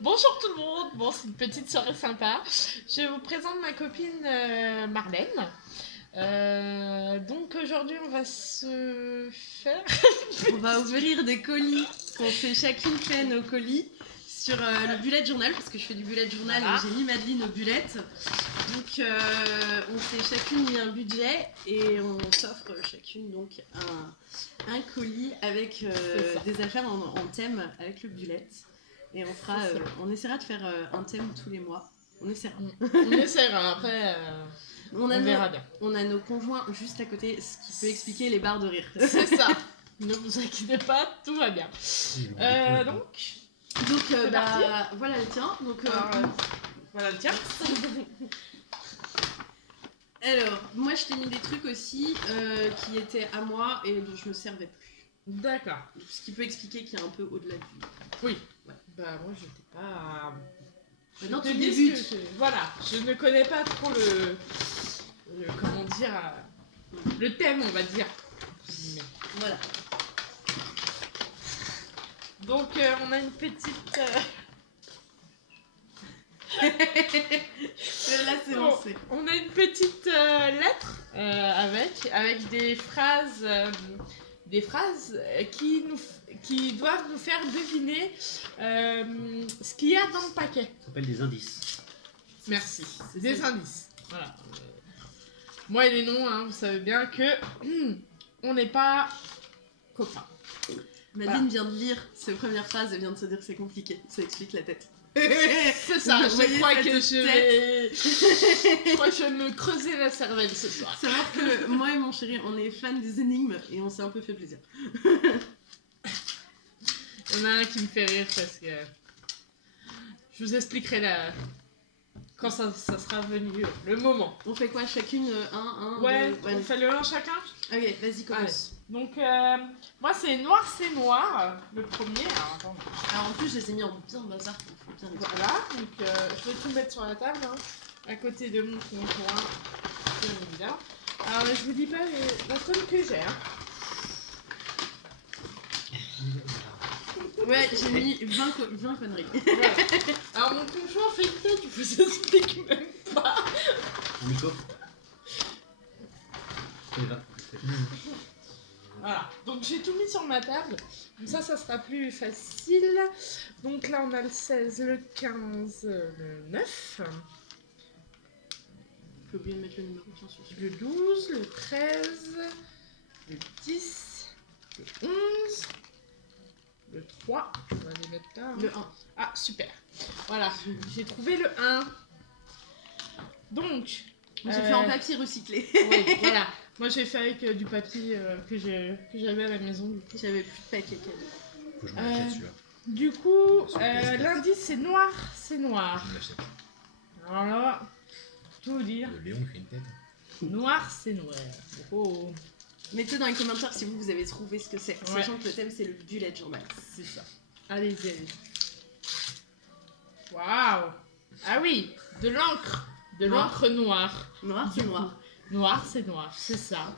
Bonjour tout le monde, bon c'est une petite soirée sympa. Je vous présente ma copine Marlène. Donc aujourd'hui on va se faire... On va ouvrir des colis, qu'on s'est chacune fait nos colis sur le bullet journal, parce que je fais du bullet journal Voilà. et j'ai mis Madeleine au bullet. Donc on s'est chacune mis un budget et on s'offre chacune donc un colis avec des affaires en thème avec le bullet. Et on essaiera de faire un thème tous les mois. On essaiera. On essaiera, après on verra bien. On a nos conjoints juste à côté, ce qui peut expliquer les barres de rire. C'est ça, ne vous inquiétez pas, tout va bien. Donc voilà le tien. Voilà le tien. Alors, moi je t'ai mis des trucs aussi qui étaient à moi et dont je me servais plus. D'accord. Ce qui peut expliquer qu'il y a un peu au-delà du... Oui. Ouais. Bah moi j'étais pas... Maintenant tu débutes. Voilà, je ne connais pas trop le comment dire, le thème on va dire. Voilà. Donc on a une petite... Là c'est lancé. On a une petite lettre avec des phrases qui doivent nous faire deviner ce qu'il y a dans le paquet. Ça s'appelle des indices. Merci, c'est des indices. Voilà. Moi et les noms, hein, vous savez bien que on n'est pas copains. Madeleine vient de lire ses premières phrases et vient de se dire que c'est compliqué. Ça explique la tête. C'est ça, je crois que je vais me creuser la cervelle ce soir. Savoir que moi et mon chéri, on est fans des énigmes et on s'est un peu fait plaisir. Il y en a un qui me fait rire parce que je vous expliquerai quand ça sera venu le moment. On fait quoi chacune un Ouais, deux, on fait le 1 chacun. Ok, vas-y, commence. Allez. Donc, moi c'est noir, le premier. Alors, attends. Alors en plus, je les ai mis en bien bazar. Bien Voilà, donc je vais tout mettre sur la table, hein, à côté de mon conjoint, bien évidemment. Alors, je vous dis pas la somme que j'ai. Hein. Ouais, j'ai mis 20 conneries. Voilà. Alors, mon conjoint fait une tête, je vous explique même pas. Un micro. Voilà, donc j'ai tout mis sur ma table, comme ça sera plus facile. Donc là on a le 16, le 15, le 9, J'ai oublié de mettre le numéro, bien sûr. le 12, le 13, le 10, le 11, le 3, on va les mettre là. Hein. Le 1. Ah super, voilà, j'ai trouvé le 1. Donc... J'ai fait en papier recyclé. Oui, voilà. Moi j'ai fait avec du papier que j'avais à la maison. Du coup. J'avais plus de paquets cadeaux. Faut que je me l'achète celui-là. Du coup, Sur PS4. l'indice c'est noir, c'est noir. Je me l'achète. Alors là, tout dire, Le Léon fait une tête. noir c'est noir. Oh, Mettez dans les commentaires si vous avez trouvé ce que c'est. Ouais. Sachant que le thème c'est le bullet journal. c'est ça. Allez-y, allez-y. Waouh! Ah oui, de l'encre. De Noir. l'encre noire. Noir, c'est noir. Noir, c'est ça.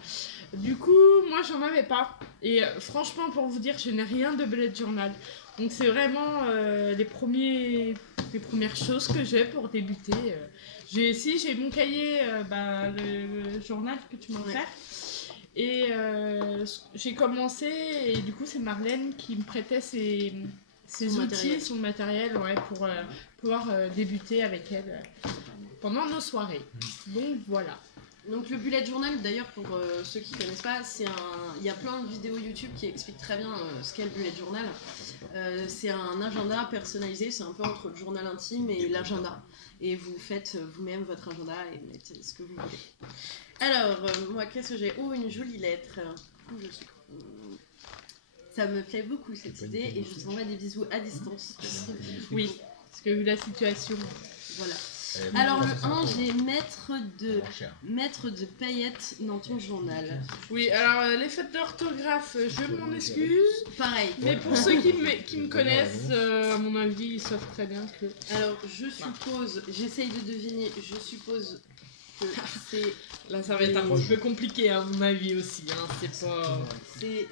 Du coup, moi j'en avais pas. Et franchement, pour vous dire, je n'ai rien de bullet journal. Donc c'est vraiment les premières choses que j'ai pour débuter. J'ai mon cahier, le journal que tu m'as offert. Et j'ai commencé, et du coup c'est Marlène qui me prêtait ses outils, son matériel, ouais, pour pouvoir débuter avec elle pendant nos soirées. Donc voilà. Donc le bullet journal, d'ailleurs pour ceux qui connaissent pas, il y a plein de vidéos YouTube qui expliquent très bien ce qu'est le bullet journal. C'est un agenda personnalisé, c'est un peu entre le journal intime et l'agenda. Et vous faites vous-même votre agenda et vous mettez ce que vous voulez. Alors, moi qu'est-ce que j'ai? Oh, une jolie lettre. Ça me plaît beaucoup cette idée et je vous envoie des bisous à distance. Oui, parce que vu la situation... Voilà. Alors le 1, j'ai mettre de paillettes dans ton journal. Oui, alors les fautes d'orthographe, je m'en excuse. Pareil. Mais pour ceux qui me connaissent, à mon avis, ils savent très bien que... Alors je suppose, j'essaye de deviner, je suppose que c'est... Là, ça va être un petit peu compliqué à mon avis aussi. Hein. C'est pas. C'est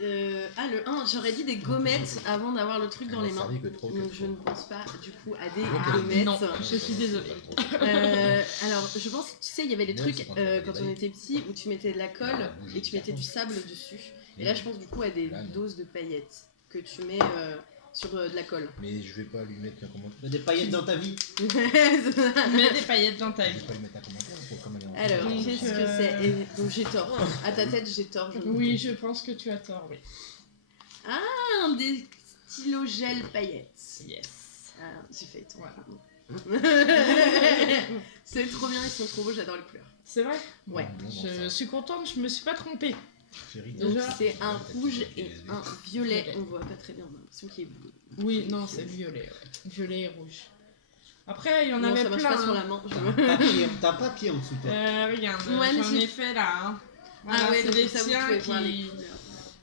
ah, le 1, j'aurais dit des gommettes avant d'avoir le truc dans les mains. Donc je ne pense pas du coup à des gommettes. Non, je suis désolée. Alors je pense, tu sais, il y avait des trucs quand on était petit où tu mettais de la colle et tu mettais du sable dessus. Et là je pense du coup à des doses de paillettes que tu mets sur de la colle. Mais je vais pas lui mettre un commentaire. Des paillettes dans ta vie. Mets des paillettes dans ta Je vie. vais pas lui mettre un commentaire pour comme elle est en Alors, Donc, qu'est-ce que c'est Donc j'ai tort. À ta tête, j'ai tort. Oui, je pense que tu as tort, oui. Ah, des stylos gel paillettes. Yes. Ah, j'ai fait tort. Voilà. C'est trop bien, ils sont trop beaux, j'adore les couleurs. C'est vrai. Ouais. Je suis contente, je me suis pas trompée. Donc Déjà, c'est un rouge et un violet. On voit pas très bien, on a l'impression qu'il est bleu. Oui, non, c'est violet. Ouais. Violet et rouge. Après, il y en Non, avait ça marche plein. pas sur hein. la main. T'as un papier en dessous, toi. Regarde, Ouais, mais j'en c'est- ai fait là. Hein. Voilà, Ah ouais, c'est donc des ça vous tiens pouvez voir les qui. couleurs.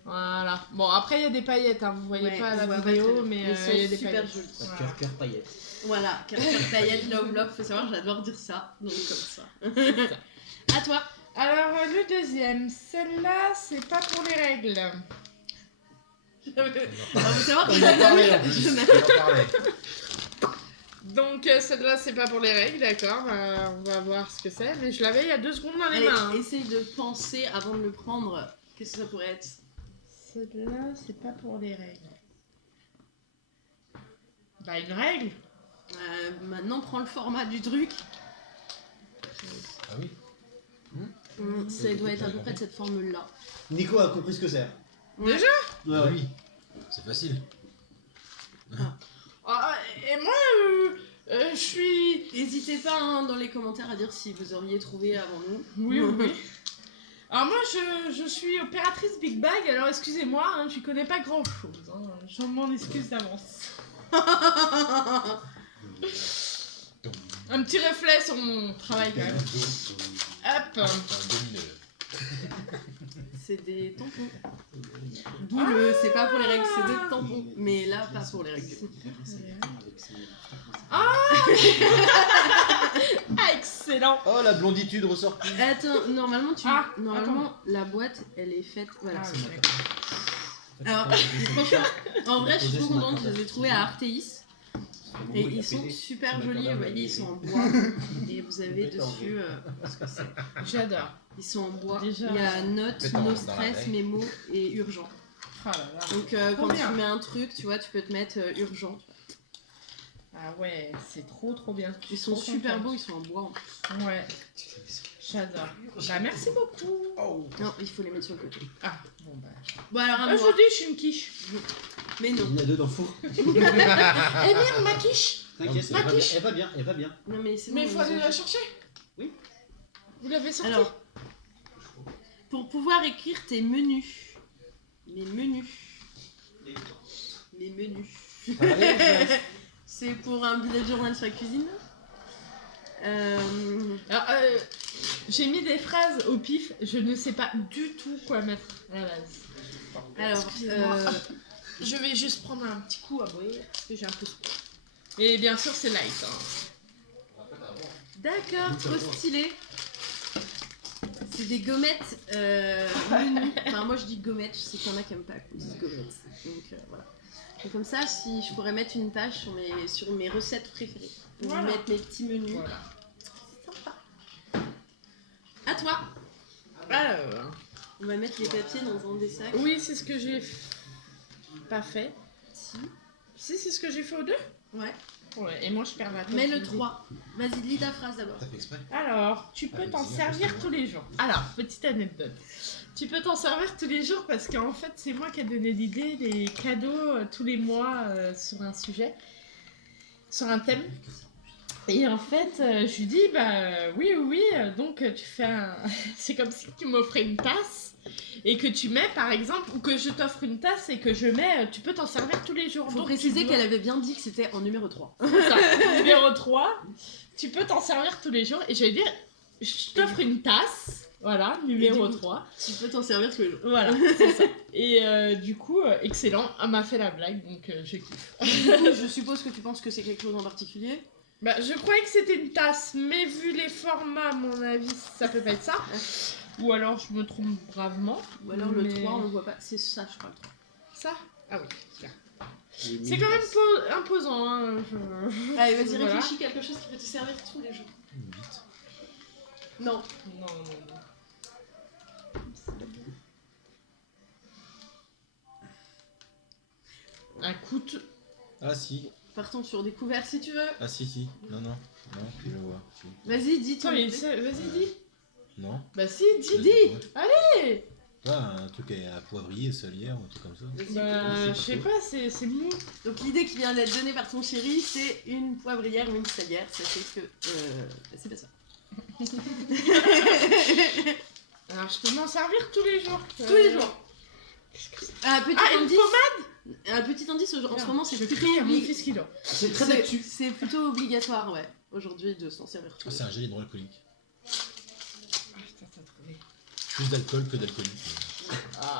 Voilà. Bon, après, il y a des paillettes, hein. Vous voyez Ouais, pas à on la voit pas très vidéo, bien. mais Ils sont il y a des super paillettes. jolis. Voilà. Cœur paillettes. Voilà, caractère paillettes, love love, faut savoir, j'adore dire ça. Donc comme ça. À toi. Alors, le deuxième, celle-là, c'est pas pour les règles. Alors, faut savoir que On en parlait en plus. je On n'avais- en parlait. Donc, celle-là, c'est pas pour les règles, d'accord. On va voir ce que c'est. Mais je l'avais il y a 2 secondes dans les Allez, mains. hein. essaye de penser avant de le prendre. Qu'est-ce que ça pourrait être? Celle-là, c'est pas pour les règles. Bah, une règle. Maintenant, prends le format du truc. Ah oui. Ça doit être à peu près de cette formule-là. Nico a compris ce que c'est. Ouais. Déjà Ouais, Ah ouais. oui. C'est facile. Ah, et moi, je suis. N'hésitez pas hein, dans les commentaires à dire si vous auriez trouvé avant nous. Oui, oui. Alors moi, je suis opératrice Big Bag, alors excusez-moi, hein, je connais pas grand-chose. Hein. Je m'en excuse d'avance. Un petit reflet sur mon travail quand même. Hop. Un domineur. C'est des tampons. D'où le c'est pas pour les règles, c'est des tampons. Mais là, pas pour les règles. Ah, excellent. Oh, la blonditude ressort plus. Attends, normalement, Ah, normalement la boîte, elle est faite. Voilà. Ah, ouais. Alors, franchement, en vrai, je suis trop contente. Je les ai trouvés à Arteis. Et Il a ils sont pété. super jolis. Vous voyez, ils sont en bois. Et vous avez dessus. Ce que c'est. J'adore. Ils sont en bois. Déjà. Il y a notes, Peut-être dans no la stress, veille. mémo et urgent. Ah là là. Donc Trop quand bien. tu mets un truc, tu vois, tu peux te mettre urgent. Ah ouais, c'est trop bien. Ils sont Trop super contente. beaux, ils sont en bois. En plus. Ouais, j'adore. Bah merci beaucoup. Oh. Non, il faut les mettre sur le côté. Ah, bon bah. Bon alors à Ah, je moi. vous dis, je suis une quiche. Mais non. Il y en a deux dans le four. Eh merde, ma quiche. T'inquiète, Non, elle va mais- bien, elle va bien, elle va bien. Non mais c'est Mais bon, il faut ils aller ont la fait. chercher. Oui. Vous l'avez sortie. Alors, pour pouvoir écrire tes menus. Les menus. Les menus. C'est pour un bullet journal sur la cuisine. Alors, j'ai mis des phrases au pif, je ne sais pas du tout quoi mettre à la base. Alors, Excusez-moi. Je vais juste prendre un petit coup à boire parce que j'ai un peu soif. Et bien sûr, c'est light. Hein. d'accord, trop stylé. C'est des gommettes menus. Enfin, moi je dis gommettes, je sais qu'il y en a qui aiment pas qu'on dise gommettes. Donc voilà. Et comme ça, si je pourrais mettre une page sur mes recettes préférées. Pour Voilà. mettre mes petits menus. Voilà. C'est sympa. À toi. Alors, On va mettre les papiers dans un des sacs. oui, c'est ce que j'ai pas fait. Si. Si, c'est ce que j'ai fait aux deux. Ouais. Ouais, et moi je perds la tête. Mets le 3. Vas-y, lis ta phrase d'abord. T'as fait exprès. Alors, tu peux t'en vas-y, servir impossible. tous les jours. Alors, petite anecdote. Tu peux t'en servir tous les jours parce qu'en fait, c'est moi qui ai donné l'idée des cadeaux tous les mois sur un sujet, sur un thème. Et en fait, je lui dis, bah oui, donc tu fais un... C'est comme si tu m'offrais une tasse et que tu mets, par exemple, ou que je t'offre une tasse et que je mets, tu peux t'en servir tous les jours. Faut Donc, préciser tu dois- qu'elle avait bien dit que c'était en numéro 3. ça, numéro 3, tu peux t'en servir tous les jours. Et je vais dire, je t'offre une tasse, voilà, numéro Et du coup, 3. Tu peux t'en servir tous les jours. Voilà, c'est ça. Et du coup, excellent, elle m'a fait la blague, donc je kiffe. Je suppose que tu penses que c'est quelque chose en particulier. Bah, je croyais que c'était une tasse, mais vu les formats, à mon avis, ça peut pas être ça. Ou alors je me trompe bravement. Ou alors le Mais- 3, on le voit pas. C'est ça, je crois, le 3. Ça? Ah oui, tiens. J'ai C'est mis quand une même tasse. imposant, hein. Allez, vas-y, Voilà. réfléchis quelque chose qui peut te servir tous les jours. Vite. Non. Non, non, non. Un couteau. Ah si. Partons sur des couverts si tu veux. Ah si. Non, non. Non, je le vois. Si. Vas-y, dis Attends, ton mais idée. vas-y, dis. Non. Bah si, dis. Vas-y, ouais. Allez. Ouais, un truc à poivrier, salière, un truc comme ça. Vas-y, Bah, je sais pas, c'est mou. Donc l'idée qui vient d'être donnée par ton chéri, c'est une poivrière ou une salière. Ça fait que c'est pas ça. Alors, je peux m'en servir tous les jours. Tous les jours. Un petit Ah, une indice. pommade. Un petit indice en ce moment, c'est je plutôt crie à mon obli- fils qui dort. C'est très d'actu. c'est plutôt obligatoire, ouais. Aujourd'hui, de s'en servir tous Ah, les c'est un gel hydroalcoolique. Ah, putain, t'as trouvé. Plus d'alcool que d'alcoolique. Ah,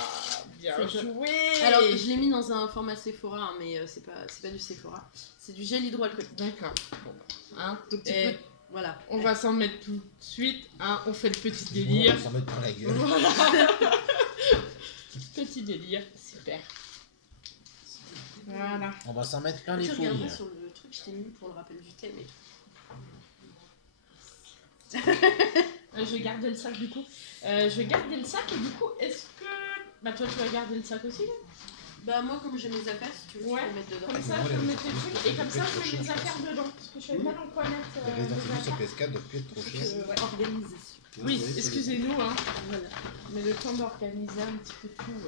bien C'est ça. joué. Alors, je l'ai mis dans un format Sephora, hein, mais c'est pas du Sephora. C'est du gel hydroalcoolique. D'accord. Bon, hein. Donc tu Et peux... Voilà. on va s'en mettre tout de suite. Hein. On fait le petit délire. On va s'en mettre plein la gueule. Voilà. Petit délire, super. Voilà. On va s'en mettre plein les Tu regarderas fouilles. sur le truc, je t'ai mis pour le rappel du thème et tout. Je vais garder le sac du coup. Je vais garder le sac et du coup, est-ce que. Bah, toi, tu vas garder le sac aussi là? Bah, moi, comme j'ai mes affaires, si tu veux, Ouais. je peux mettre dedans. Comme ça, je vais mettre les trucs et comme ça, je mets mes affaires dedans. Parce que je savais pas dans quoi mettre. Les Resident mes Evil sur affaires. PS4 doivent plus être trop chers. Ouais. Organisation. Oui, excusez-nous, hein. Voilà. Mais le temps d'organiser un petit peu tout.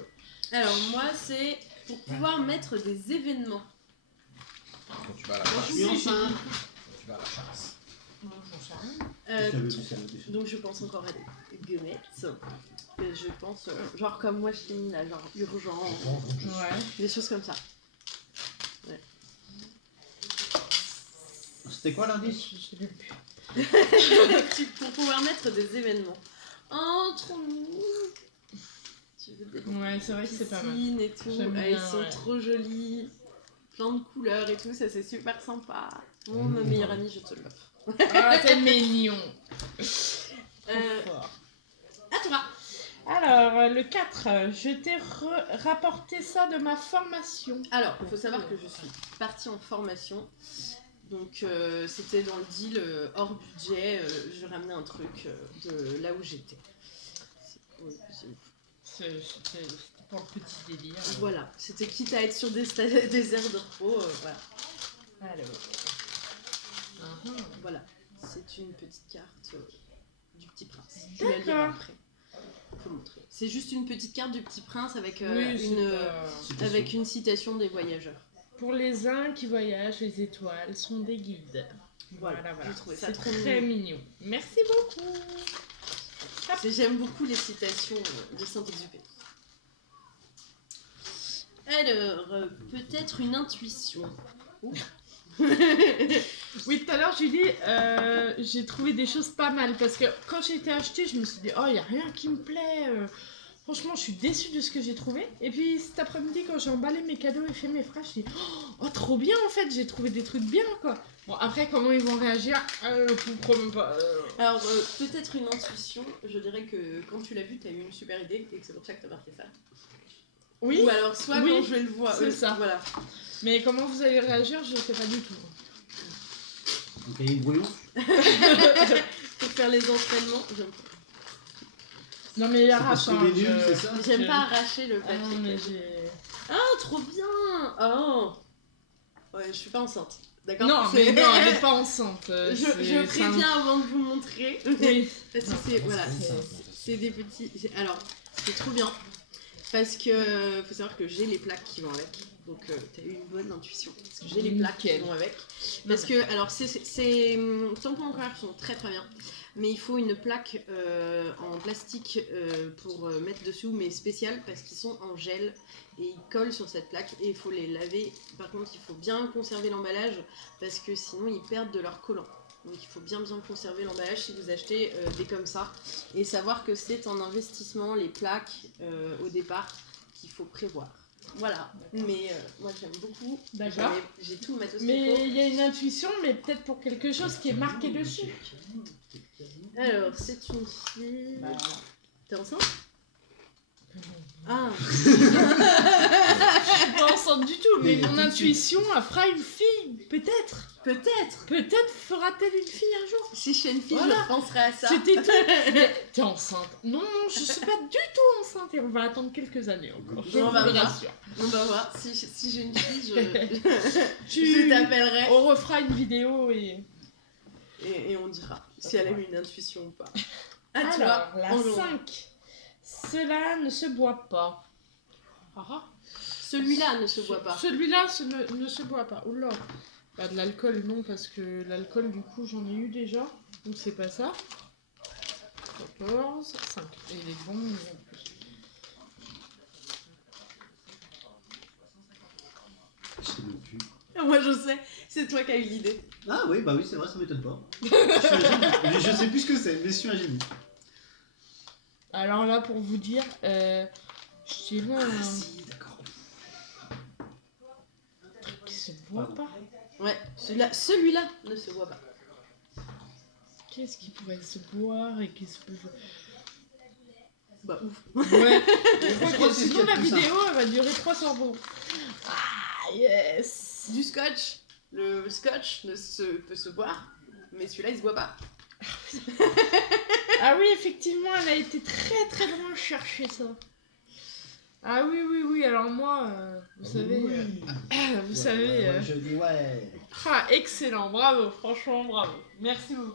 Alors, moi, c'est pour pouvoir mettre des événements. Quand tu vas à la Je chasse. suis enceinte. Quand tu vas à la chasse. Non, j'en sais rien. Donc, je pense encore à des gommettes. Je pense, genre comme moi, je t'ai mis là, genre urgent, Je pense donc je suis. Ouais. des choses comme ça. C'était quoi l'indice? Je l'ai plus. Pour pouvoir mettre des événements. Oh, trop mignon. Tu veux des Ouais, c'est vrai que c'est pas mal. piscines et tout. J'aime Ah, bien, ils sont ouais. trop jolis. Plein de couleurs et tout, ça c'est super sympa. Mon ma meilleure amie, je te l'offre. Ah, t'es mignon. Euh, Fort. à toi. Alors, le 4, je t'ai rapporté ça de ma formation. Alors, il faut savoir que je suis partie en formation. Donc, c'était dans le deal hors budget. Je ramenais un truc de là où j'étais. C'était pour le petit délire. Voilà, c'était quitte à être sur des aires de repos. Voilà. Alors. Voilà, c'est une petite carte du Petit Prince. Je la lirai D'accord. après. Faut montrer. C'est juste une petite carte du Petit Prince avec, Oui, c'est une, pas- avec une citation des voyageurs. Pour les uns qui voyagent, les étoiles sont des guides. Voilà, J'ai trouvé ça C'est trop très mignon. mignon. Merci beaucoup. J'aime beaucoup les citations de Saint-Exupéry. Alors, peut-être une intuition. Ouh. Oui, tout à l'heure, Julie, j'ai trouvé des choses pas mal parce que quand j'ai été achetée, je me suis dit, oh, il n'y a rien qui me plaît. Franchement, je suis déçue de ce que j'ai trouvé. Et puis cet après-midi, quand j'ai emballé mes cadeaux et fait mes frais, je dis, oh, trop bien en fait, j'ai trouvé des trucs bien quoi. Bon, après, comment ils vont réagir, je ne promets pas. Alors, peut-être une intuition. Je dirais que quand tu l'as vu, tu as eu une super idée et que c'est pour ça que tu as marqué ça. Oui, Ou alors, soit Oui, quand je le vois. c'est ça. Voilà. mais comment vous allez réagir, je ne sais pas du tout. Un cahier de brouillon. Pour faire les entraînements, Non, mais il y a C'est parce qu'on est nuls, c'est ça? j'aime pas arracher le Ah, papier. mais j'ai. Ah, trop bien. Oh. Ouais, je suis pas enceinte. D'accord. Non, mais non, elle n'est pas enceinte. Je préviens avant de vous montrer. Oui. Parce que c'est voilà, c'est- c'est des petits. Alors, c'est trop bien. Parce que faut savoir que j'ai les plaques qui vont avec. Donc, t'as eu une bonne intuition. Parce que j'ai les plaques qui Nickel. vont avec. Parce que, alors, c'est tampons en couleur qui sont très très bien. Mais il faut une plaque en plastique pour mettre dessus, mais spéciale parce qu'ils sont en gel et ils collent sur cette plaque et il faut les laver. Par contre, il faut bien conserver l'emballage parce que sinon ils perdent de leur collant. Donc il faut bien conserver l'emballage si vous achetez des comme ça et savoir que c'est un investissement, les plaques au départ, qu'il faut prévoir. Voilà. Mais moi j'aime beaucoup. D'accord. J'ai tout le matos qu'il Mais faut. il y a une intuition, mais peut-être pour quelque chose qui est marqué dessus. Alors, c'est une fille. Bah, T'es enceinte? Ah. je suis pas enceinte du tout, mais Mais mon tout de intuition elle fera une fille, peut-être. Peut-être. Peut-être fera-t-elle une fille un jour. Si je suis une fille, Voilà. je penserai à ça. C'était tout. Mais t'es enceinte? Non, non, je suis pas du tout enceinte et on va attendre quelques années encore. Je On vous va le voir. rassure. On va voir. Si j'ai une fille, je Tu... t'appellerai On refera une vidéo et... et on dira si elle a eu une intuition ou pas. À Alors, toi. la Enlon. 5. Cela ne se boit pas. Ah ah. Celui-là ne se voit pas. Celui-là ne se boit pas. Oula. Bah, de l'alcool, non, parce que l'alcool, du coup, j'en ai eu déjà. Donc, c'est pas ça. 14, 5. Et il est bon, en plus. Je sais même plus. Moi je sais, c'est toi qui as eu l'idée. Ah oui, bah oui, c'est vrai, ça m'étonne pas. Je suis un génie. Mais je sais plus ce que c'est, mais je suis un génie. Alors là, pour vous dire, je dirais un Ah si, d'accord. truc qui se boit pas. Ouais, celui-là ne se voit pas. Qu'est-ce qui pourrait se boire et qui se peut... Bah ouf. Ouais, Je je crois crois que que c'est ce qu'il y sinon a de la plus vidéo elle va durer 300 secondes. Ah yes. Du scotch. Le scotch peut se boire, mais celui-là il se boit pas. Ah oui effectivement elle a été très très loin chercher ça. Ah oui oui oui alors moi vous savez vous savez Ouais, je dis ouais. ah excellent bravo franchement bravo merci beaucoup.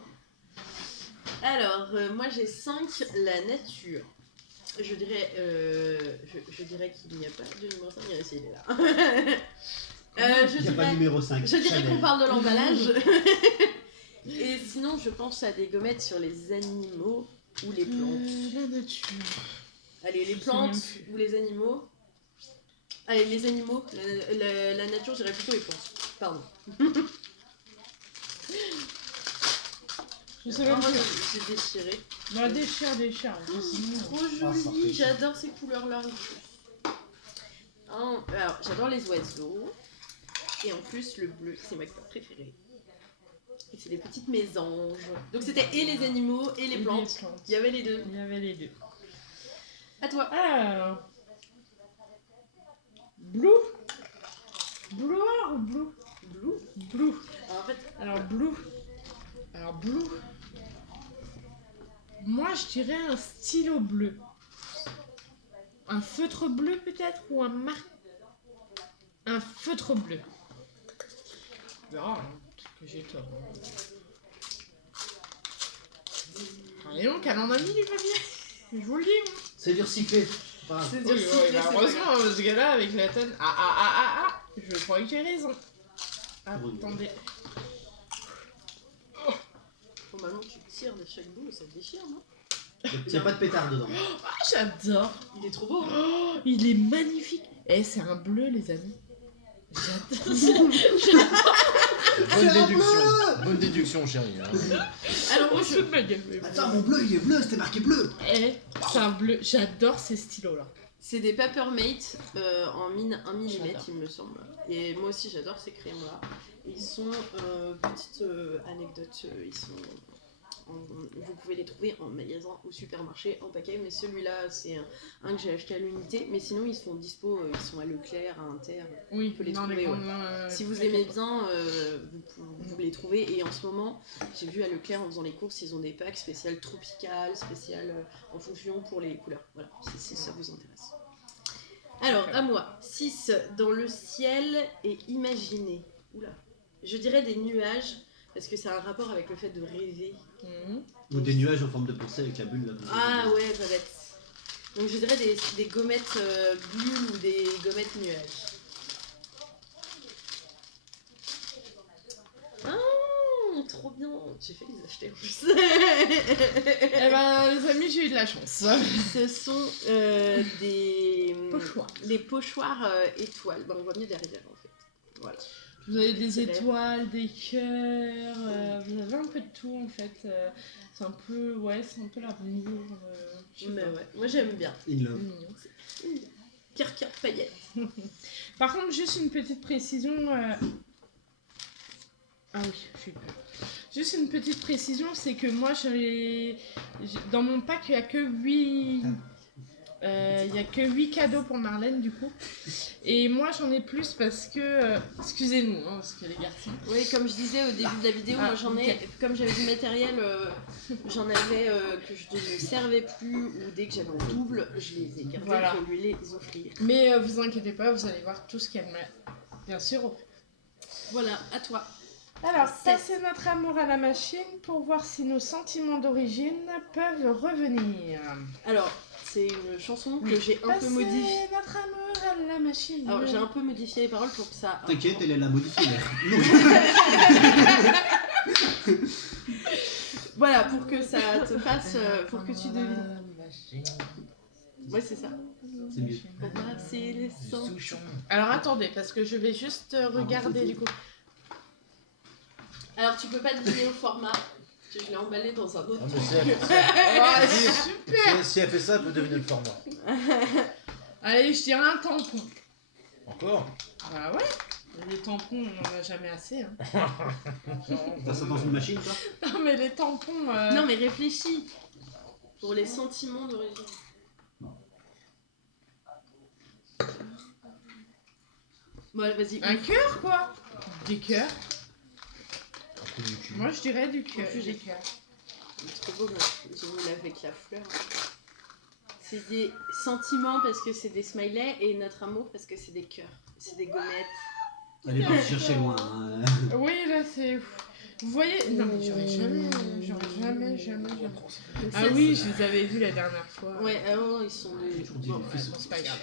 Alors, moi j'ai 5, la nature. Je dirais, je dirais qu'il n'y a pas de numéro 5, il est là. Je Il n'y a pas de dirais, numéro 5. je dirais qu'on parle de l'emballage. Et sinon, je pense à des gommettes sur les animaux ou les plantes. La nature. Allez, les je sais plantes même plus. ou les animaux. Allez, les animaux, la nature, je dirais plutôt les plantes. Pardon. Je sais même Oh, plus. j'ai déchiré. Bah déchire. Sinon... Trop Ah, ça joli, fait j'adore ces couleurs-là. Alors, j'adore les oiseaux. Et en plus, le bleu, c'est ma couleur préférée. Et c'est des petites mésanges. Donc c'était et les animaux et les plantes. Il y avait les deux. Il y avait les deux. À toi. Alors. Blue. Blue ou blue? Blue. Blue. Alors, en fait, Alors blue. Alors blue. Moi je dirais un stylo bleu. Un feutre bleu peut-être ou un marque. Un feutre bleu. On verra, hein, peut-être que j'ai tort. Et donc, à l'an ami du papier. Je vous le dis. Hein. C'est du recyclé. Voilà. c'est Oui, dur. oui, bah, heureusement, parce que là, avec la tonne. Ah, je crois que j'ai raison. Attendez. Normalement, tu tires de chaque bout et ça te déchire, non? Il n'y a pas de pétard dedans. Ah, j'adore. Il est trop beau. Hein. Oh, il est magnifique. Eh, c'est un bleu, les amis. J'adore. Bonne déduction, chérie. hein. Alors, moi, Oh, je ma gueule. Attends, mon bleu, il est bleu, c'était marqué bleu. Eh, c'est un bleu. J'adore ces stylos-là. c'est des Papermate en 1 mm, J'adore. il me semble. Et moi aussi, j'adore ces crayons-là. Ils sont, petite anecdote, ils sont. Vous pouvez les trouver en magasin ou supermarché en paquet, mais celui-là c'est un que j'ai acheté à l'unité, mais sinon ils sont dispo, ils sont à Leclerc, à Inter. Oui, peut les dans trouver, grandes, Si vous aimez bien, vous les trouvez. Et en ce moment, j'ai vu à Leclerc en faisant les courses, ils ont des packs spéciales tropicales, spéciales en fonction pour les couleurs. Voilà, si ça vous intéresse. Alors, à moi, 6 dans le ciel et imaginer. Oula, je dirais des nuages, parce que c'est un rapport avec le fait de rêver. Mhm. Ou des nuages en forme de pensée avec la bulle là. Ah ouais, ça va être. Donc je dirais des gommettes bulles ou des gommettes nuages. Ah, trop bien. J'ai fait les acheter en plus. Eh ben, les amis, j'ai eu de la chance. Ce sont des Pochoirs. les pochoirs étoiles. Ben, on voit mieux derrière en fait. Voilà. Vous avez des C'est vrai. étoiles, des cœurs, vous avez un peu de tout en fait. C'est un peu, ouais, c'est un peu l'amour. Je sais Mais pas. ouais, moi j'aime bien. In love. Mignon. Cœur paillettes. Par contre, juste une petite précision. Ah oui, j'ai peur. Juste une petite précision, c'est que moi, dans mon pack, il n'y a que 8... Il y a que 8 cadeaux pour Marlène du coup. Et moi j'en ai plus parce que... excusez-nous, hein, parce que les garçons... Oui, comme je disais au début de la vidéo, moi j'en ai, comme j'avais du matériel, j'en avais que je ne servais plus ou dès que j'avais en double, je les ai gardés Voilà. pour lui les offrir. Mais vous inquiétez pas, vous allez voir tout ce qu'elle met. Bien sûr. Voilà, à toi. Alors, passer notre amour à la machine pour voir si nos sentiments d'origine peuvent revenir. Alors, c'est une chanson que j'ai un peu Passer modifiée. notre amour à la machine. Alors, j'ai un peu modifié les paroles pour que ça... T'inquiète, elle l'a modifié. Voilà, pour que ça te fasse... pour que tu devines. Ouais, c'est ça. C'est mieux. Pour passer les sentiments. Alors, attendez, parce que je vais juste regarder du coup. Alors, tu peux pas deviner au format. Je l'ai emballé dans un autre Ah, mais truc. si elle fait ça, Super. si elle fait ça, elle peut deviner le format. Allez, je dirais un tampon. Encore? Bah ouais. Les tampons, on en a jamais assez. Hein. T'as ça dans une machine, toi? Non, mais les tampons... Non, mais réfléchis. Pour les sentiments d'origine. Bon, vas-y. Un cœur, quoi. Des cœurs. Un coup du cul. Moi, je dirais du cœur. En plus, Des j'ai- cœurs. C'est trop beau, là. J'ai mis avec la fleur. C'est des sentiments parce que c'est des smileys et notre amour parce que c'est des cœurs. C'est des gommettes. Elle est partie chercher loin. Hein. Oui, là, c'est... Vous voyez... Non, mais j'aurais jamais... Donc, Ah ça, oui, je les avais vus la dernière fois. c'est- Ouais, oh, ils sont des... Toujours dit, Bon, fais ça. Bon, c'est pas grave.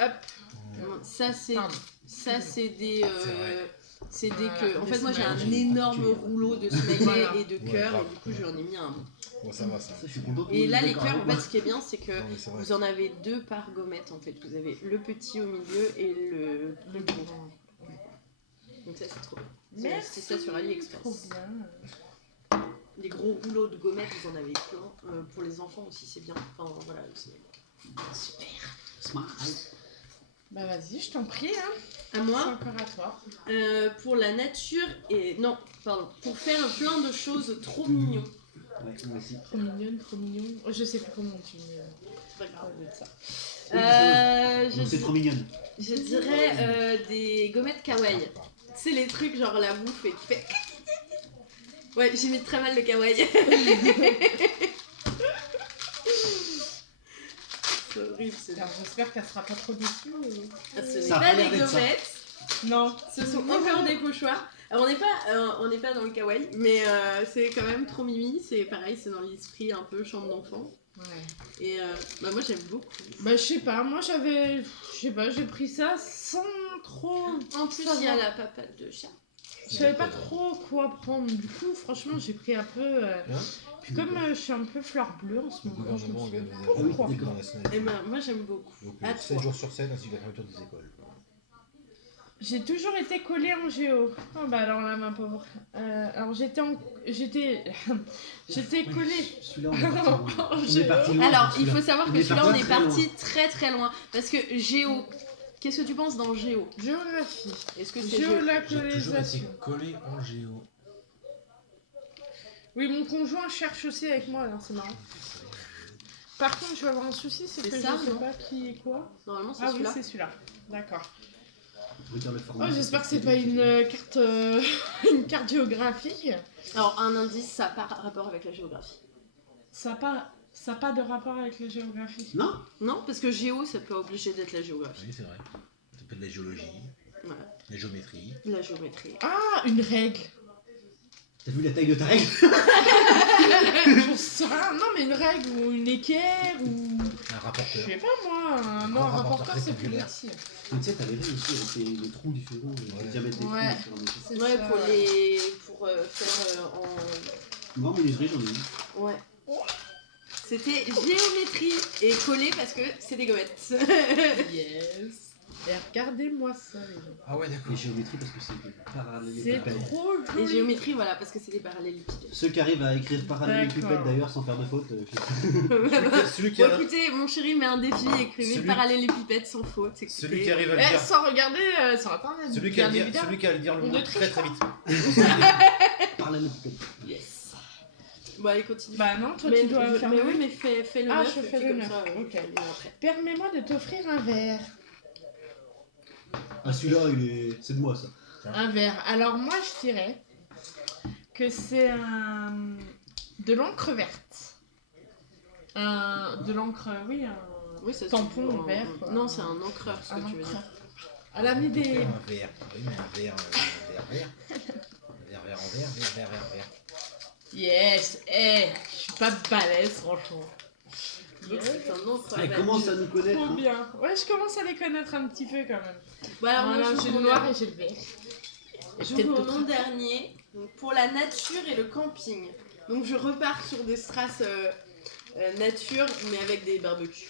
Hop. ça, c'est... Pardon. Ça, c'est des... vrai. C'est des Voilà, que... En des fait, moi, j'ai un smileys. énorme rouleau de smileys Voilà. et de Ouais, cœurs. grave. Et du coup, je lui en ai mis un. Bon, ça va, ça. Ça, je suis content. Et là, les D'accord cœurs, avec en moi. fait, ce qui est bien, c'est que Non, mais c'est vrai. vous en avez 2 par gommette, en fait. Vous avez le petit au milieu et le gros. Donc ça, c'est trop bien. J'ai acheté ça sur AliExpress. Trop bien. Les gros rouleaux de gommettes, vous en avez plein. Pour les enfants aussi, c'est bien. Enfin, voilà. Smile. Bah vas-y, je t'en prie, hein. À C'est moi, encore à toi. pour la nature et... Non, pardon. Pour faire plein de choses trop mignons. Ouais, moi aussi. Trop mignonne, trop mignon. Oh, je sais plus comment tu me... C'est pas grave. parles de ça. Je, C'est dis- trop mignonne. je dirais des gommettes kawaii. C'est les trucs genre la bouffe et qui fait... Ouais, j'imite très mal le kawaii. C'est horrible, c'est... Alors, j'espère qu'elle sera pas trop déçue. Ce n'est Ça a pas pas des l'air d'être ça. gommettes, Non. ce sont encore des pochoirs. Alors on n'est pas dans le kawaii, mais c'est quand même trop mimi. C'est pareil, c'est dans l'esprit un peu chambre d'enfant. Ouais. Et bah moi j'aime beaucoup. Bah, je sais pas, moi j'avais. Je sais pas, j'ai pris ça sans trop. En plus il y a la papate de chat. Je savais pas trop quoi prendre. Du coup, franchement, j'ai pris un peu. Puis comme je suis un peu fleur bleue en ce Le moment, je me gouvernement suis dit, organise pourquoi oui, d'accord. dans la semaine. Et ben moi j'aime beaucoup. Donc, À 7 toi. jours sur 7 ainsi que la fermeture des écoles. J'ai toujours été collée en géo. Oh bah alors là, ma pauvre. Alors j'étais collée. Celui-là, on est parti loin. On J'ai- est parti loin. Alors il celui-là. faut savoir On que est celui-là on parti est très parti loin. très très loin. Parce que géo, qu'est-ce que tu penses dans géo? Géographie. Est-ce que c'est géo? Géolocalisation. collé en géo. Oui, mon conjoint cherche aussi avec moi, alors c'est marrant. Par contre, je vais avoir un souci, c'est C'est que ça, je sais non pas qui est quoi. Normalement c'est Ah oui, celui-là. c'est celui-là. D'accord. Regarde le format. Oh, j'espère que c'est pas une carte, une carte géographique. Alors un indice, ça n'a pas rapport avec la géographie. Ça a pas de rapport avec la géographie. Non? Non, parce que géo, ça peut obliger d'être la géographie. Oui, c'est vrai. Ça peut être la géologie, Voilà. la géométrie. La géométrie. Ah, une règle. T'as vu la taille de ta règle? J'en sais rien. Non, mais une règle ou une équerre ou. Un Je rapporteur. sais pas moi. Non, grand un rapporteur, rapporteur c'est plus rectangulaire. petit. Tu sais, t'as les règles aussi avec les trous différents, Ouais. le diamètre des trous. Ouais. sur un échelle. C'est Ouais, ça. pour faire en... Moi, en menuiserie, j'en ai eu. Ouais. C'était géométrie et collé parce que c'est des gommettes. Yes. Et regardez-moi ça, les gens. Ah ouais, Et d'accord. géométrie parce que c'est des C'est parallélépipèdes. trop Et joli. géométrie, voilà, parce que c'est des parallélépipèdes. Ceux qui arrivent à écrire parallélépipède D'accord. d'ailleurs sans faire de faute, Celui qui, Bon, a- écoutez, mon chéri met un défi, écrivez Celui- parallélépipède sans faute. Écoutez. celui qui arrive à le Eh, dire. sans regarder sur internet. Celui qui a bien le dire, évidemment. celui qui a le dire le On mot ne très triche très pas. vite. parallélépipède. Yes. Bon, allez, continue. Bah non, toi mais, tu dois faire. mais oui, mais fais le Ah, neuf, je et fais puis le comme neuf, ça, ok. on ira après. Permets-moi de t'offrir un verre. Ah celui-là, c'est de moi ça. Un verre. Alors moi je dirais que c'est de l'encre verte. De l'encre, oui, un Oui, ça, tampon c'est- vert. quoi. Non, c'est un encreur, ce que Un tu veux dire. encreur. Elle a mis des. Un verre. Oui, mais un verre. Un verre. Un verre en verre. Yes, je suis pas balèze franchement. Donc c'est un encreur. Elle vert. commence à nous connaître. Trop hein. bien. Ouais, je commence à les connaître un petit peu quand même. Bon, alors moi, Voilà, je j'ai vous le noir et j'ai le vert. Et Je peut-être vous d'autres. mon dernier, donc pour la nature et le camping. Donc je repars sur des strass nature, mais avec des barbecues.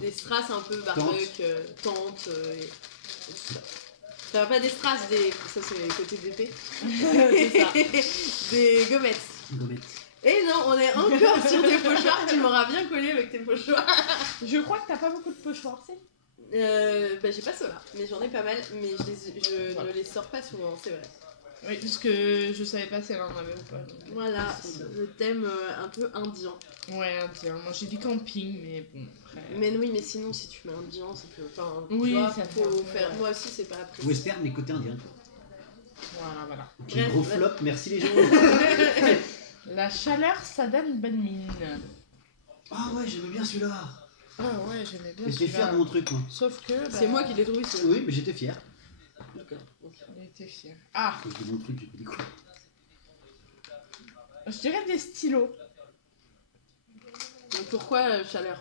Des strass un peu barbecue, tente et tout ça. Enfin, pas des strass, ça c'est les côtés d'épée. C'est ça. Des gommettes. Gommette. Et non, on est encore sur des pochoirs, tu m'auras bien collé avec tes pochoirs. Je crois que t'as pas beaucoup de pochoirs, c'est. Bah j'ai pas ceux-là, mais j'en ai pas mal, mais je Voilà. ne les sors pas souvent, c'est vrai. Oui, parce que je savais pas si elle en avait ou pas. donc. Voilà, le thème un peu indien. Ouais, indien. Moi j'ai dit camping, mais bon. Après... Mais oui, mais sinon, si tu mets indien, ça peut. Enfin, Oui, tu vois, ça faut fait- faire. ouais. Moi aussi, c'est pas apprécié. Western mais côté indien. Voilà. Ok, Bref, gros ouais. flop, merci les gens. La chaleur, ça donne une bonne mine. Ah ouais, j'aimais bien celui-là. Ah ouais, j'aimais bien. Et j'étais fier de celui-là. mon truc moi. Sauf que. Bah, C'est moi qui l'ai trouvé, celui-là. Oui, mais j'étais fier. D'accord. Ok. Il était fier. Ah, C'était mon truc, j'ai dit quoi. je dirais des stylos. Donc pourquoi chaleur?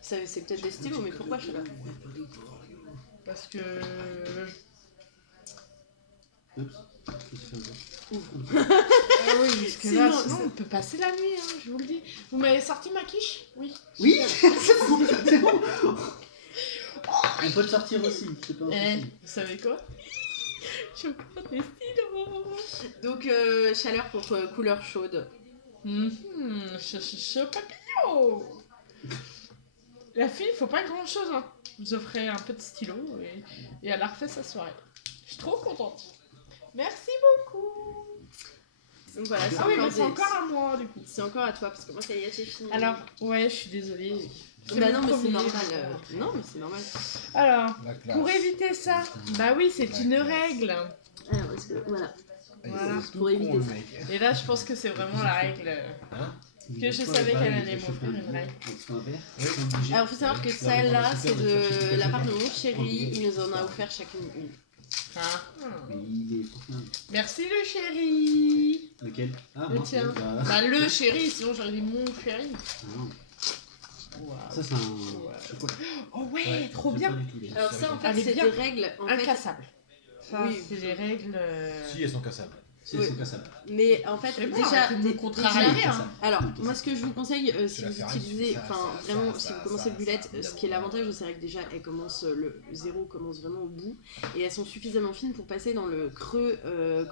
C'est peut-être des stylos, mais pourquoi chaleur? Parce que. Oups, je me suis fait un peu. Ah oui, parce que là, Sinon, sinon on peut passer la nuit, hein, je vous le dis. Vous m'avez sorti ma quiche? Oui. Oui, c'est bon, c'est bon. On peut le sortir aussi, c'est pas un Eh, souci. vous savez quoi? J'ai encore des stylos. Donc chaleur pour couleur chaude. Chaud papillon. La fille, faut pas grand chose, hein. Vous offrez un peu de stylo et elle a refait sa soirée. Je suis trop contente. Merci beaucoup. Donc voilà, c'est Ah oui, encore, mais c'est des- encore à moi du coup. c'est encore à toi, parce que moi, ça y est, j'ai fini. Alors, ouais, je suis désolée. Bah mon non, mais c'est premier, normal. donc, Non, mais c'est normal. Alors, La classe. pour éviter ça, bah oui, c'est une règle. Alors, est-ce que. Voilà. Voilà. Tout Pour éviter con, le ça. mec. Et là, je pense que c'est vraiment la règle. Hein Que je savais qu'elle allait m'offrir une règle. Un verre, Oui. sans bouger. Alors, faut savoir que celle-là, c'est de la part de mon chéri. Il nous en a offert chacune une. Ah. Mais il est franchement. Merci le chéri. Lequel? Ah, Le moi, tien. bah, Bah le chéri, sinon j'aurais dit mon chéri. non. Waouh. Ça, c'est un chocolat. Oh ouais, Ouais, trop j'ai bien. pas du tout les- Alors, ça, en fait, Elle est c'est bien. des règles. En fait, Incassable. Ça, Oui. c'est les règles. Si, elles sont cassables. Si, Oui. elles sont cassables. mais en fait, C'est bon, déjà. arrêtez de me dé- contrarier, déjà- hein. Alors, moi, ce que je vous conseille, si Tu vas vous faire utilisez, ça, enfin, ça, vraiment, ça, si ça, vous commencez ça, bulette, ça, ce qui est évidemment. l'avantage, c'est vrai que déjà, elles commencent, le zéro commence vraiment au bout, et elles sont suffisamment fines pour passer dans le creux,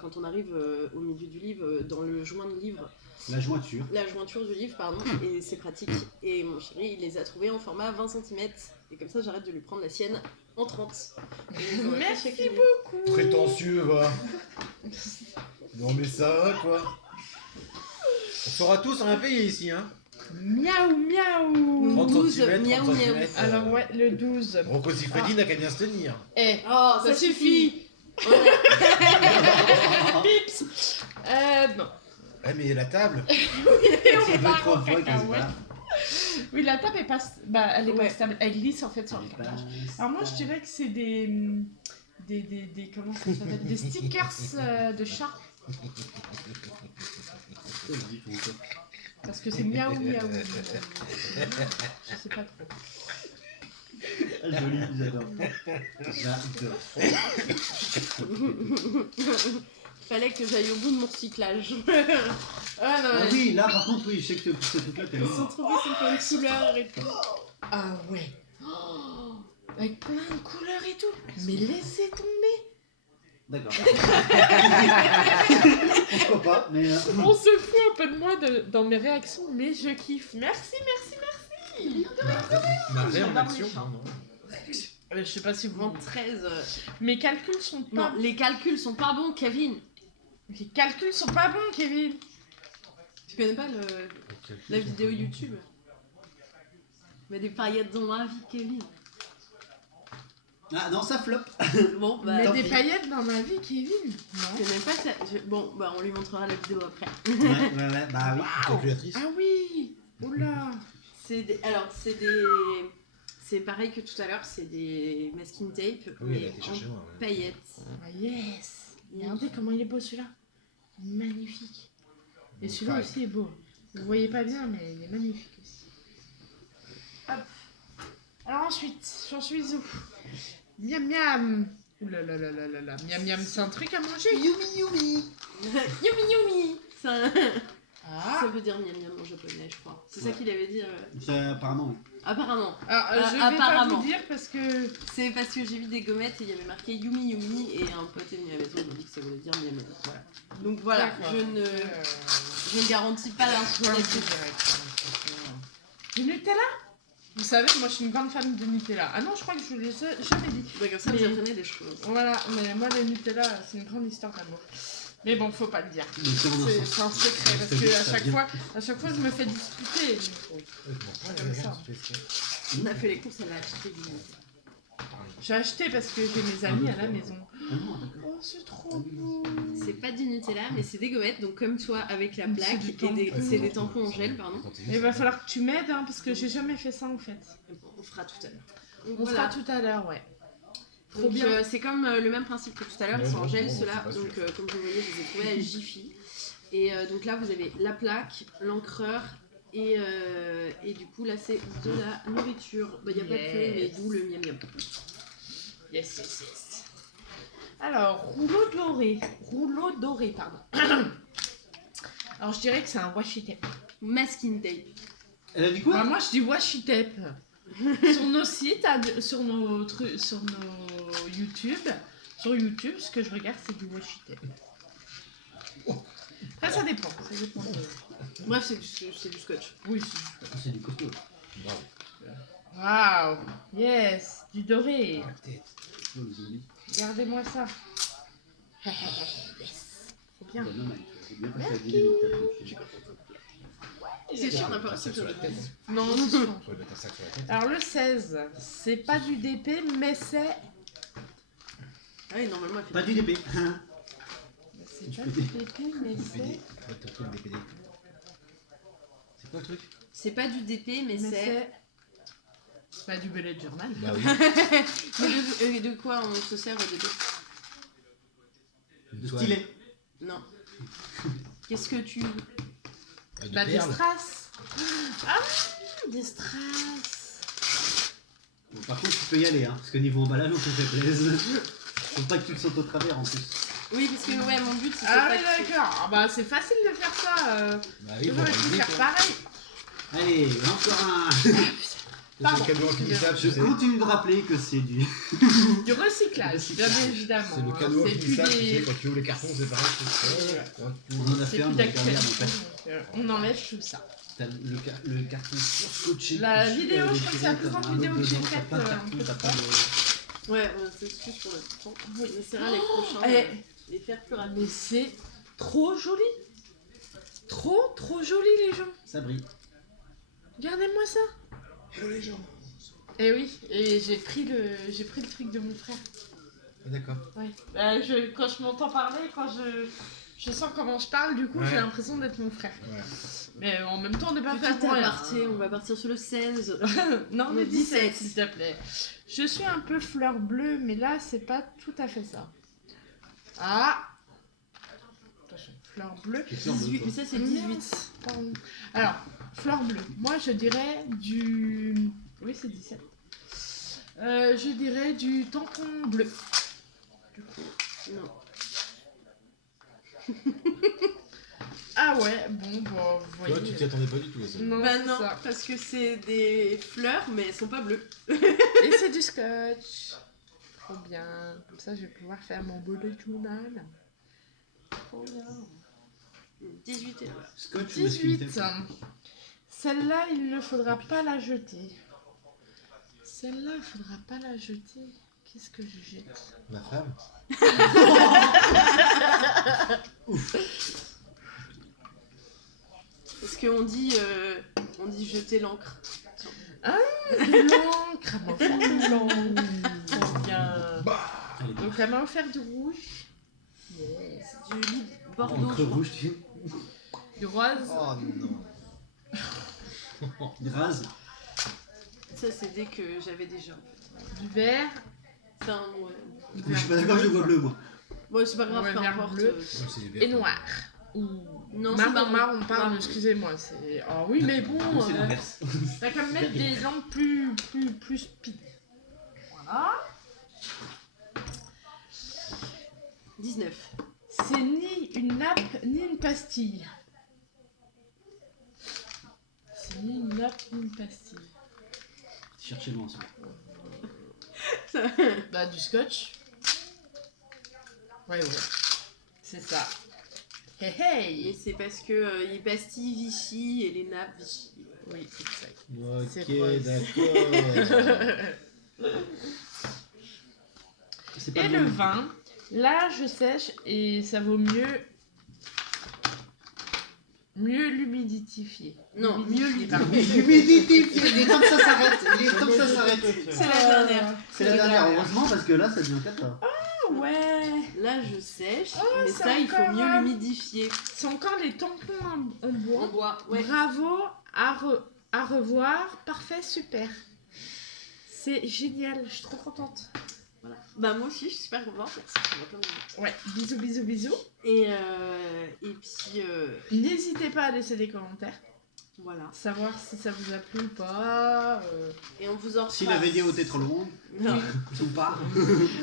quand on arrive au milieu du livre, dans le joint de livre, La jointure. la jointure du livre, pardon, et c'est pratique. Et mon chéri, il les a trouvés en format 20 cm, et comme ça, j'arrête de lui prendre la sienne en 30. Et donc, on a fait Merci chacune une. beaucoup. Prétentieux, va. Non, mais ça va, quoi. On sera tous un pays ici, hein. Miaou miaou. 30 12, centimètres, miaou, 30 miaou. centimètres. Alors ouais, le 12. Rocco Siffredi n'a qu'à bien se tenir. Eh, Oh, ça suffit. Voilà. Pips. Non. Ouais, mais la table. Et on Ça fait part 3 en fois qu'elle se cacahuète. barre. Oui, la table est pas, bah, elle est Ouais. pas stable, elle glisse en fait sur le Elle est pas carrelage. Alors moi je dirais que c'est des comment ça s'appelle, des stickers de chat, stable. Vas-y, faut encore. parce que c'est miaou miaou. Je sais pas trop. Ah, joli, j'adore. J'adore. Fallait que j'aille au bout de mon recyclage. Ah non, Ah mais oui, là par contre, oui, je sais que ce truc-là, t'es Ils ont trouvé son point de couleur et tout. Ah ouais. Oh, avec plein de couleurs et tout. Mais laissez tomber. D'accord. Pourquoi pas, mais... On se fout un peu de moi dans mes réactions, mais je kiffe. Merci. Marée en J'adore action. les chats. Non. Je sais pas si vous... En 13. Mes calculs sont pas... Non, les calculs sont pas bons, Kevin. Les calculs sont pas bons, Kevin. Tu connais pas la vidéo YouTube? Mais des paillettes dans ma vie, Kevin. Ah non, ça flop. Bon, bah. Mais tant des pis. paillettes dans ma vie, Kevin. Je Non. connais pas ça. Bon, bah, on lui montrera la vidéo après. Ouais, bah oui. Calculatrice. Ah oui. Oula. Alors, c'est pareil que tout à l'heure, c'est des masking tape, Oui, elle a mais été chercher en moi. Ouais. paillettes. Ah yes. Regardez comment il est beau celui-là. Magnifique. Et celui-là Pareil. aussi est beau. Vous voyez pas bien, mais il est magnifique aussi. Hop. Alors ensuite, j'en suis où? Miam miam. Oulalalala. Miam miam, c'est un truc à manger. Yumi yumi. Ça Ah. veut dire miam miam en japonais, je crois. C'est ça Ouais. qu'il avait dit. Ça, apparemment, oui. Apparemment. Alors, je vais pas apparemment. vous dire parce que... C'est parce que j'ai vu des gommettes et il y avait marqué Yumi Yumi et un pote est venu à la maison et m'a dit que ça voulait dire miam miam. Voilà. Donc voilà, D'accord. je ne garantis pas l'inspiration. Du Nutella? Vous savez, moi je suis une grande fan de Nutella. Ah non, je crois que je vous l'ai jamais dit. Bah, comme ça, Mais- vous apprenez des choses. Voilà, mais moi le Nutella, c'est une grande histoire d'amour. Mais bon, faut pas le dire. Donc, c'est mon C'est enfant. un secret parce C'est-à-dire que à ça chaque vient. fois, je me fais disputer. Comme ça. On a fait les courses, elle a acheté du Nutella. J'ai acheté parce que j'ai mes amis à la maison. Ah non, d'accord. Oh, c'est trop beau. C'est pas du Nutella, mais c'est des gommettes, donc comme toi avec la C'est plaque, du et tampon. c'est des tampons en gel, pardon. Il va falloir que tu m'aides hein, parce que j'ai jamais fait ça en fait. On fera tout à l'heure. Donc, On voilà. fera tout à l'heure, ouais. Trop Donc, bien. c'est comme le même principe que tout à l'heure, Ouais, ils sont en non, gel non, ceux-là. c'est pas Donc sûr. comme vous voyez, je les ai trouvés à Jiffy. Et donc là, vous avez la plaque, l'encreur. Et du coup, là, c'est de la nourriture. Bah, il n'y a pas de purée, mais Yes. d'où le miam miam. Yes. Alors, rouleau doré, pardon. Alors, je dirais que c'est un washi tape. Masking tape. Elle a dit quoi? Bah, moi, je dis washi tape. Sur nos sites, sur nos YouTube, sur YouTube, ce que je regarde, c'est du washi tape. Après, ça dépend. de- Bref, c'est du scotch. Oui, C'est du costaud. Bravo. waouh, yes, du doré. Oh, les zombies. Regardez-moi ça. Yes, trop bien. Bonne main, c'est bien passé à dîner, mais t'as fait. C'est sûr, on n'a pas Ça reçu sur la tête. Non, c'est sûr. Faut mettre un sac sur la tête. Alors le 16, c'est pas du DP, mais c'est... Ah oui, normalement, elle fait Pas du DP. C'est pas du DP, mais c'est... DPD. Faut te trouver le DPD. C'est quoi le truc? C'est pas du DP, mais Mais c'est. c'est pas du bullet journal. Bah oui. Mais de quoi on se sert au DP? De stylet. Non. Qu'est-ce que tu. Avec Bah des des perles. strass. Ah oui, des strass. Bon, par contre, tu peux y aller, hein, parce que niveau emballage, on te fait plaisir. Faut pas que tu te sautes au travers en plus. Oui, parce que ouais, mon but c'est Ah pas oui, que tu- d'accord. Ah bah c'est facile de faire ça. Bah oui, J'aurais bon, pu vite, faire hein. pareil. Allez, encore un. C'est Pardon. le cadeau infinissable, Je tu sais. continue de rappeler que c'est du. Du recyclage, Recyclage. bien évidemment. C'est le hein. cadeau C'est plus infinissable, tu sais, des... quand tu ouvres les cartons, c'est pareil. c'est- hein, tu- On en a C'est fait un plus dans le dernier, d'actualité. en fait. Donc, on enlève tout ça. T'as le carton scotché. La dessus, vidéo, les je crois que c'est la plus tirets, grande t'as un vidéo autre que j'ai dedans, t'as faite, pas de un carton, peu t'as de pas de. Ouais, on s'excuse pour le temps. On essaiera les Oh, prochains eh. les faire plus rapidement. Mais c'est trop joli. Trop joli les gens. Ça brille. Regardez-moi ça. Hello les gens. Et oui, et j'ai pris le truc de mon frère. Ah, d'accord. Ouais. Quand je m'entends parler, quand je sens comment je parle, du coup, Ouais. j'ai l'impression d'être mon frère. Ouais. Mais en même temps, on n'est pas Petit frère pour rien. aparté, on va partir sur le 16. Non, Le mais 17, 17. s'il te plaît. Je suis un peu fleur bleue, mais là, c'est pas tout à fait ça. Ah. Attention, fleur bleue. T'es sûr de 18, toi mais ça c'est 18. Pardon. Alors, fleur bleue. Moi, je dirais du... Oui, c'est 17. Je dirais du tampon bleu. Non. Ah ouais, bon, bah, vous Toi, voyez. tu t'y attendais pas du tout à ça. Non, Bah c'est non, ça. parce que c'est des fleurs, mais elles sont pas bleues. Et c'est du scotch. Trop bien. Comme ça, je vais pouvoir faire mon bullet journal. Trop bien. 18 erreurs. Scotch ou masking 18. tape? Celle-là, il ne faudra pas la jeter. Celle-là, il faudra pas la jeter. Qu'est-ce que je jette? Ma femme. Parce qu'on dit, on dit jeter l'encre. De l'encre. Elle m'a offert de l'encre. Trop bien. Allez, Donc, elle m'a offert du rouge. Yes. C'est du lit bordeaux. encre rouge, tu Du rose. Oh non. rase. Ça, c'est dès que j'avais déjà. En fait. Du vert. C'est un, ouais. Je suis pas d'accord, je le vois bleu, moi. Bon, c'est pas grave, Ouais, peu vert, importe. bleu. C'est Et noir. Ou Non, c'est marron, marron. pardon, Marron. excusez-moi. C'est... Oh oui, mais bon, Moi, c'est l'inverse. t'as qu'à me mettre des lampes plus speed. Voilà. 19. C'est ni une nappe, ni une pastille. C'est ni une nappe, ni une pastille. Cherchez loin, ça. Bah, du scotch. Ouais. C'est ça. Hey, Et hey. c'est parce que les pastilles Vichy et les nappes Vichy. Oui, exact. C'est Ok, rose. d'accord. C'est pas Et le le même. vin, là, je sèche et ça vaut mieux l'humidifier. Non, mieux L'humidité, il est temps que ça s'arrête. Il est temps que ça s'arrête. C'est la dernière. C'est la dernière, heureusement, parce que là, ça devient cata. Ah ouais. Là, je sèche, mais c'est ça, il faut encore, mieux l'humidifier. C'est encore les tampons en On bois. boit. Ouais. Bravo, à revoir, parfait, super. C'est génial, je suis trop contente. Voilà. Bah, moi aussi, je suis super contente. Merci. Ouais, bisous. Et puis, N'hésitez pas à laisser des commentaires, voilà. savoir si ça vous a plu ou pas. Et on vous en Si refera. la vidéo était trop longue, Non. ou pas.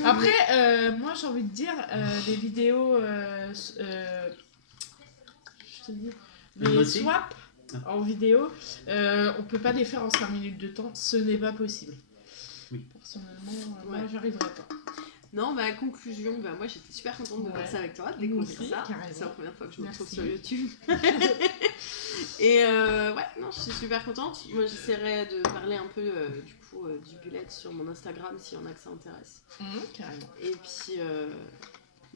Après, moi j'ai envie de dire, les vidéos, je te dis, les Unboxing. swaps en vidéo, on peut pas les faire en 5 minutes de temps, ce n'est pas possible. Oui. Personnellement, moi Ouais. j'arriverai pas. Non, bah, conclusion, bah, moi j'étais super contente de Ouais. faire ça avec toi, de Moi découvrir aussi, ça. carrément. C'est la première fois que je me retrouve Merci. sur YouTube. Et ouais, non, je suis super contente. Moi j'essaierai de parler un peu du coup du bullet sur mon Instagram s'il y en a que ça intéresse. Carrément.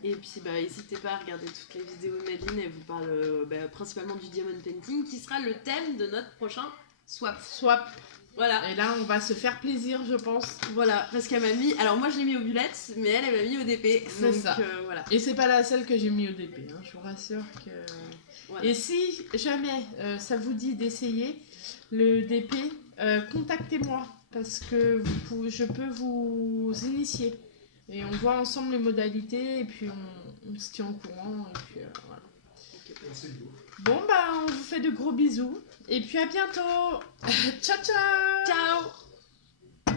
Et puis bah, n'hésitez pas à regarder toutes les vidéos de Madeline. Elle vous parle principalement du diamond painting qui sera le thème de notre prochain swap. Swap. Voilà. Et là, on va se faire plaisir, je pense. Voilà, parce qu'elle m'a mis. Alors moi je l'ai mis au bullet, mais elle m'a mis au DP. C'est Donc ça. voilà. Et c'est pas la seule que j'ai mis au DP, hein, je vous rassure que... Voilà. Et si jamais ça vous dit d'essayer le DP, contactez-moi parce que je peux vous initier. Et on voit ensemble les modalités et puis on se tient au courant. Et puis, voilà. Bon, bah, on vous fait de gros bisous. Et puis à bientôt. Ciao, ciao. Ciao.